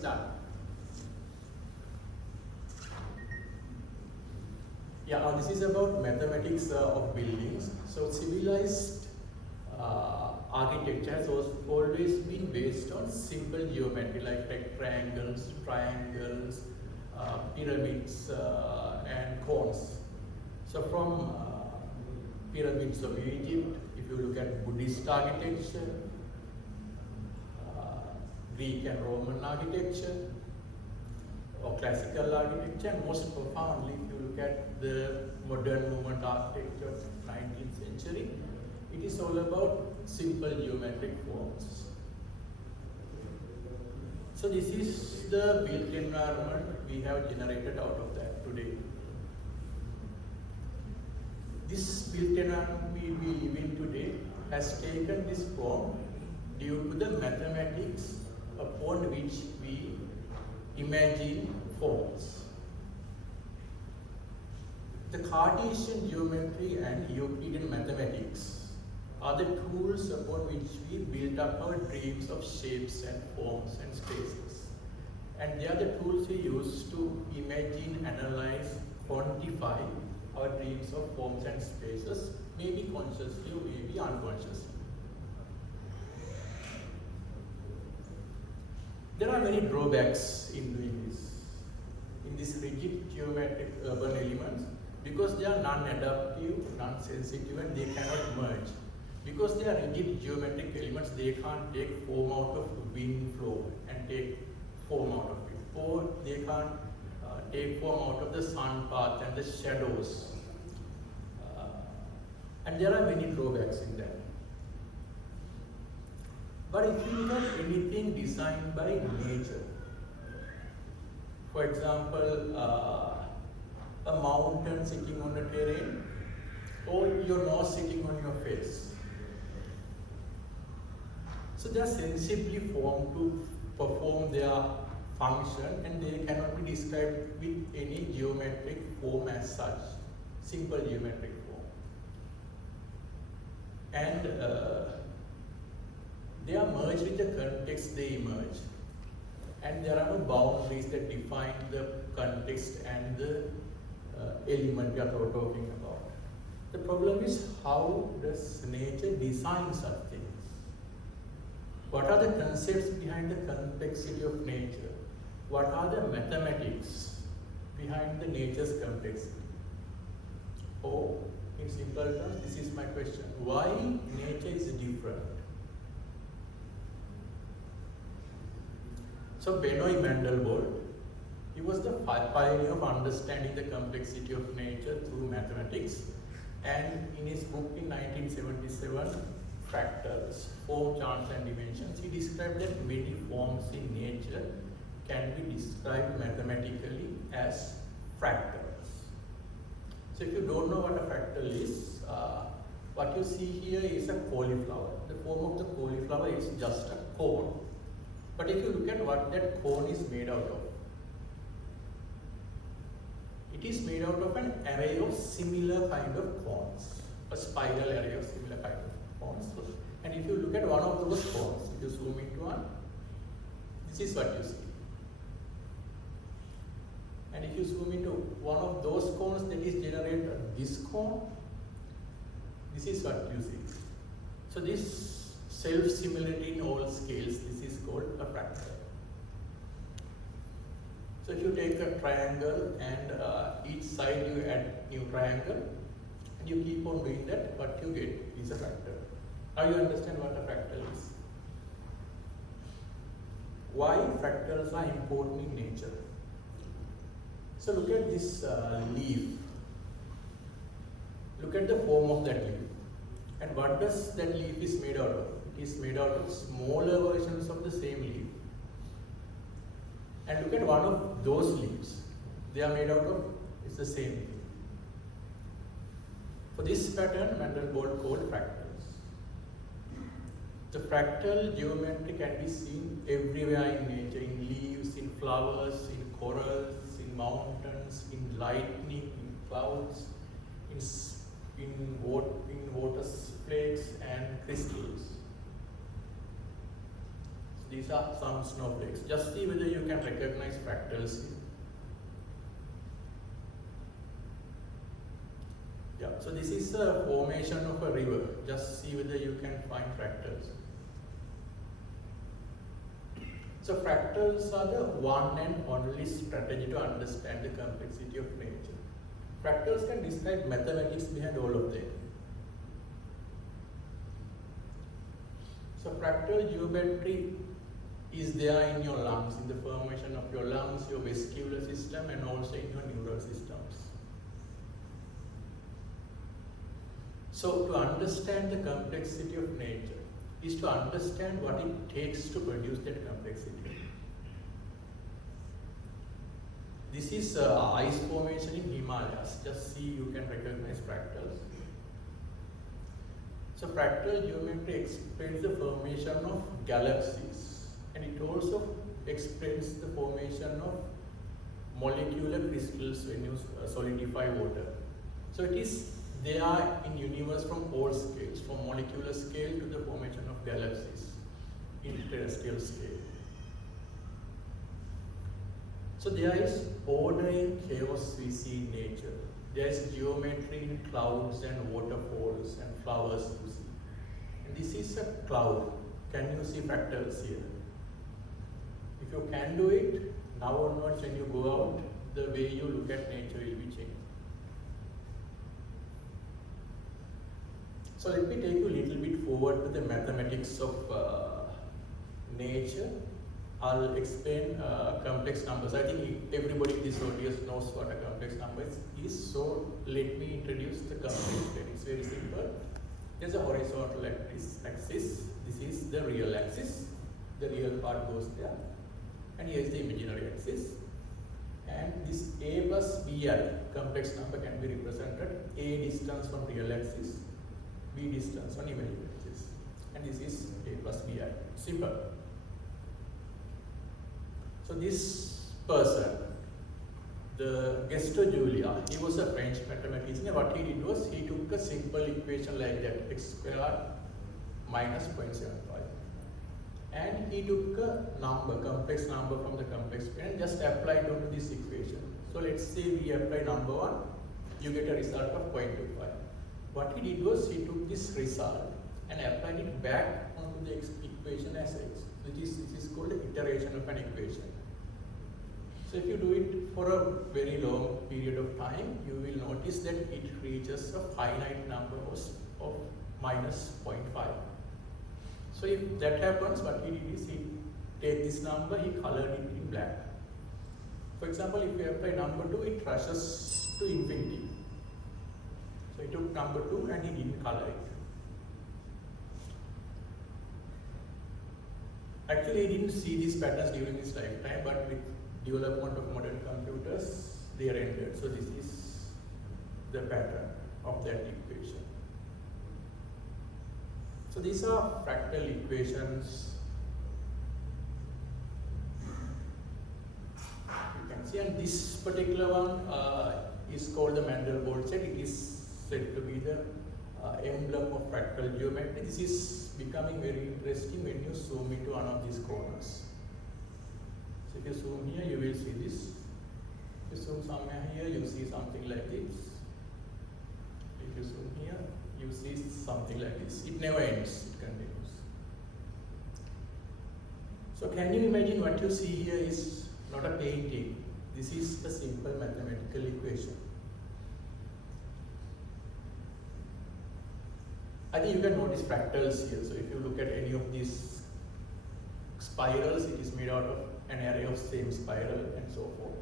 start. Yeah, this is about mathematics of buildings. So civilized architecture has always been based on simple geometry like rectangles, triangles, pyramids, and cones. So from pyramids of Egypt, if you look at Buddhist architecture, Greek and Roman architecture, or classical architecture, and most profoundly, if you look at the modern movement architecture of 19th century, it is all about simple geometric forms. So this is the built environment we have generated out of that today. This built environment we live in today has taken this form due to the mathematics upon which we imagine forms. The Cartesian geometry and Euclidean mathematics are the tools upon which we build up our dreams of shapes and forms and spaces. And they are the tools we use to imagine, analyze, quantify our dreams of forms and spaces, maybe consciously or maybe unconsciously. There are many drawbacks in doing this, in these rigid geometric urban elements, because they are non-adaptive, non-sensitive, and they cannot merge. Because they are rigid geometric elements, they can't take form out of wind flow and take form out of it, or they can't take form out of the sun path and the shadows. And there are many drawbacks in that. But if you look at anything designed by nature, for example, a mountain sitting on a terrain, or your nose sitting on your face. So they are sensibly formed to perform their function, and they cannot be described with any geometric form as such, simple geometric form. And they are merged with the context they emerge. And there are no boundaries that define the context and the element we are talking about. The problem is, how does nature design such things? What are the concepts behind the complexity of nature? What are the mathematics behind the nature's complexity? Or, in simple terms, this is my question: why nature is different? So Benoit Mandelbrot, he was the pioneer of understanding the complexity of nature through mathematics, and in his book in 1977, Fractals, Form, Chance and Dimensions, he described that many forms in nature can be described mathematically as fractals. So if you don't know what a fractal is, what you see here is a cauliflower. The form of the cauliflower is just a cone. But if you look at what that cone is made out of, it is made out of an array of similar kind of cones, a spiral array of similar kind of cones. And if you look at one of those cones, if you zoom into one, this is what you see. And if you zoom into one of those cones that is generated this cone, this is what you see. So this self-similarity in all scales, this is called a fractal. So if you take a triangle and each side you add new triangle, and you keep on doing that, what you get is a fractal. Now you understand what a fractal is. Why fractals are important in nature. So look at this leaf. Look at the form of that leaf. And what does that leaf is made out of? It is made out of smaller versions of the same leaf. And look at one of those leaves. They are made out of, it's the same leaf. For this pattern, Mandelbrot called fractals. The fractal geometry can be seen everywhere in nature, in leaves, in flowers, in corals, in mountains, in lightning, in clouds, in water flakes and crystals. These are some snowflakes. Just see whether you can recognize fractals here. Yeah, so this is a formation of a river. Just see whether you can find fractals. So fractals are the one and only strategy to understand the complexity of nature. Fractals can describe mathematics behind all of them. So fractal geometry is there in your lungs, in the formation of your lungs, your vascular system, and also in your neural systems. So to understand the complexity of nature is to understand what it takes to produce that complexity. This is ice formation in Himalayas. Just see, you can recognize fractals. So fractal geometry explains the formation of galaxies, and it also explains the formation of molecular crystals when you solidify water. So it is there in universe from all scales, from molecular scale to the formation of galaxies in terrestrial scale. So there is order in chaos we see in nature. There is geometry in clouds and waterfalls and flowers you see. And this is a cloud. Can you see fractals here? If you can do it, now onwards when you go out, the way you look at nature will be changed. So let me take you a little bit forward to the mathematics of nature. I'll explain complex numbers. I think everybody in this audience knows what a complex number is. So let me introduce the complexity. It's very simple. There's a horizontal axis. This is the real axis. The real part goes there. And here's the imaginary axis. And this a plus bi, complex number, can be represented a distance from real axis, b distance on imaginary axis. And this is a plus bi. Simple. So this person, the Gaston Julia, he was a French mathematician. What he did was he took a simple equation like that, x squared minus 0.75. And he took a number, complex number from the complex and just applied onto this equation. So let's say we apply number 1, you get a result of 0.25. What he did was he took this result and applied it back onto the equation as x, which is called the iteration of an equation. So if you do it for a very long period of time, you will notice that it reaches a finite number of minus 0.5. So if that happens, what he did is he take this number, he colored it in black. For example, if you apply number 2, it rushes to infinity. So he took number 2 and he didn't color it. Actually, he didn't see these patterns during his lifetime, but with development of modern computers, they are rendered. So this is the pattern of that equation. So these are fractal equations. You can see, and this particular one is called the Mandelbrot set. It is said to be the emblem of fractal geometry. This is becoming very interesting when you zoom into one of these corners. So if you zoom here, you will see this. If you zoom somewhere here, you see something like this. If you zoom here, you see something like this. It never ends, it continues. So can you imagine what you see here is not a painting. This is a simple mathematical equation. I think you can notice fractals here. So if you look at any of these spirals, it is made out of an array of same spiral and so forth.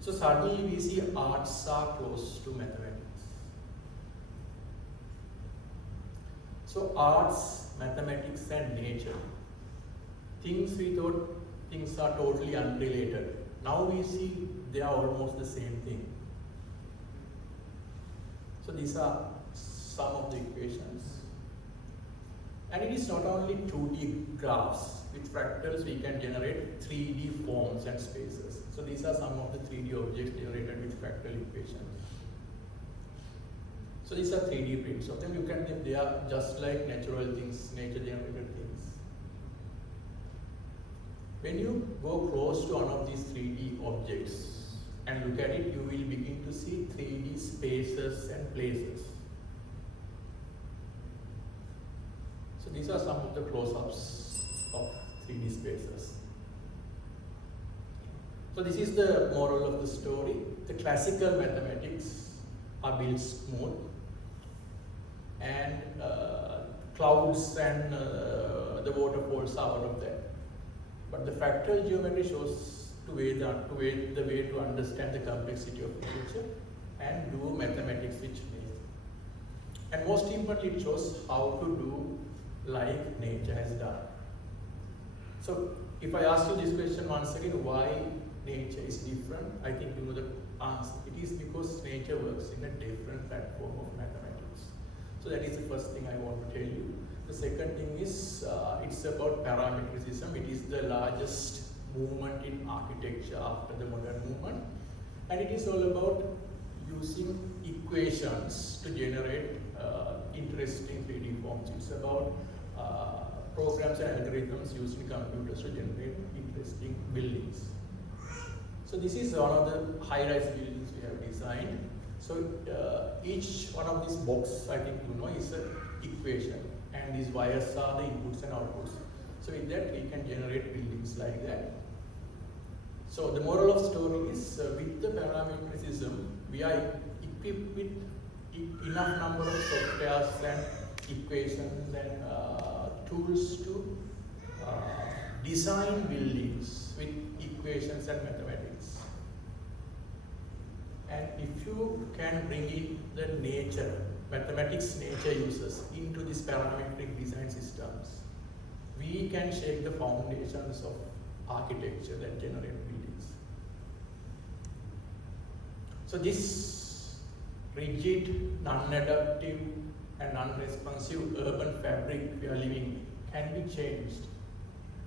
So suddenly we see arts are close to mathematics. So arts, mathematics and nature, things we thought things are totally unrelated. Now we see they are almost the same thing. So these are some of the equations. And it is not only 2D graphs. With fractals we can generate 3D forms and spaces. So these are some of the 3D objects generated with fractal equations. So these are 3D prints of them. You can think they are just like natural things, nature generated things. When you go close to one of these 3D objects and look at it, you will begin to see 3D spaces and places. So these are some of the close-ups of 3D spaces. So this is the moral of the story. The classical mathematics are built smooth, and clouds and the waterfalls are out of that. But the fractal geometry shows the way to understand the complexity of nature and do mathematics which nature. And most importantly, it shows how to do like nature has done. So if I ask you this question once again, why nature is different, I think you know the answer. It is because nature works in a different platform of mathematics. So that is the first thing I want to tell you. The second thing is, it's about parametricism. It is the largest movement in architecture after the modern movement. And it is all about using equations to generate interesting 3D forms. It's about programs and algorithms using computers to generate interesting buildings. So this is one of the high-rise buildings we have designed. So each one of these boxes, I think you know, is an equation. And these wires are the inputs and outputs. So with that, we can generate buildings like that. So the moral of the story is, with the parametricism, we are equipped with enough number of softwares and equations and tools to design buildings with equations and mathematics. And if you can bring in the nature, mathematics nature uses into these parametric design systems, we can shake the foundations of architecture that generate buildings. So this rigid, non-adaptive and non-responsive urban fabric we are living in can be changed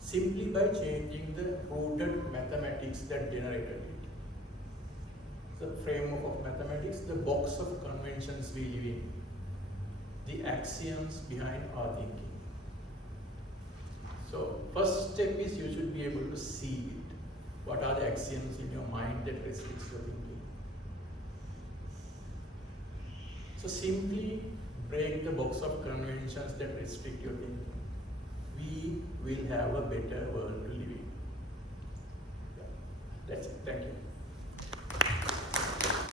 simply by changing the rooted mathematics that generated it. The framework of mathematics, the box of conventions we live in, the axioms behind our thinking. So first step is you should be able to see it. What are the axioms in your mind that restricts your thinking? So simply break the box of conventions that restrict your thinking. We will have a better world to live in. Yeah. That's it. Thank you.